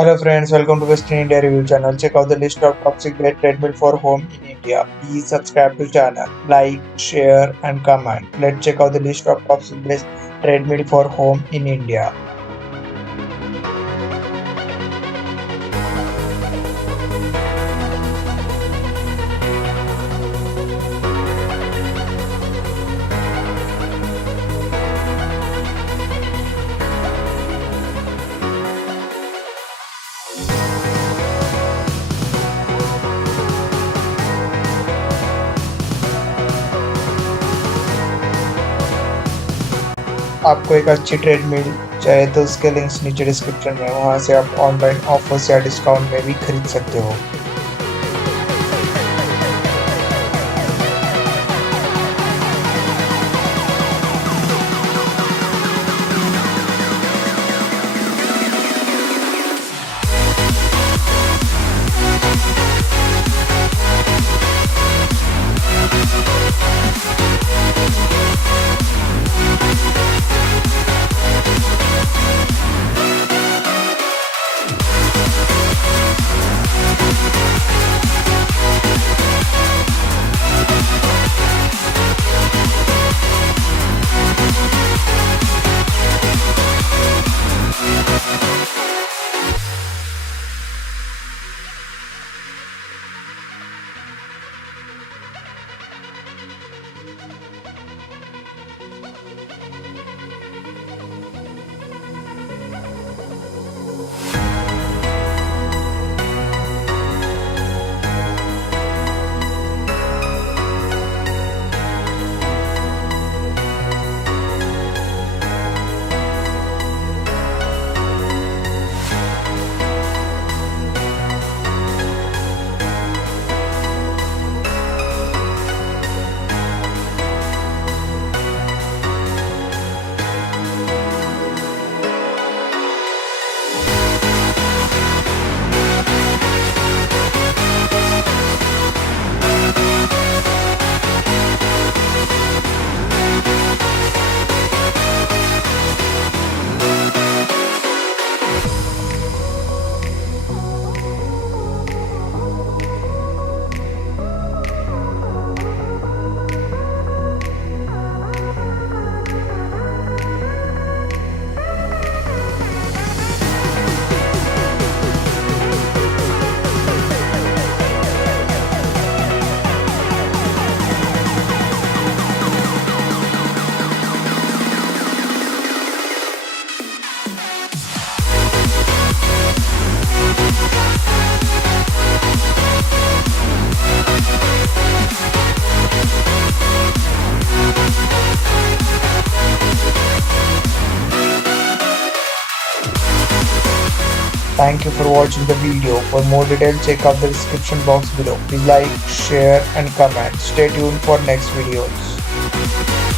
Hello friends, welcome to Western India Review channel. Check out the list of top secret treadmill for home in India. Please subscribe to channel, like, share and comment. Let's check out the list of top secret treadmill for home in India. आपको एक अच्छी treadmill चाहिए तो उसके links नीचे description में, वहां से आप ऑनलाइन ऑफर्स या डिस्काउंट में भी खरीद सकते हो। Thank you for watching the video. For more details, check out the description box below. Please like, share and comment. Stay tuned for next videos.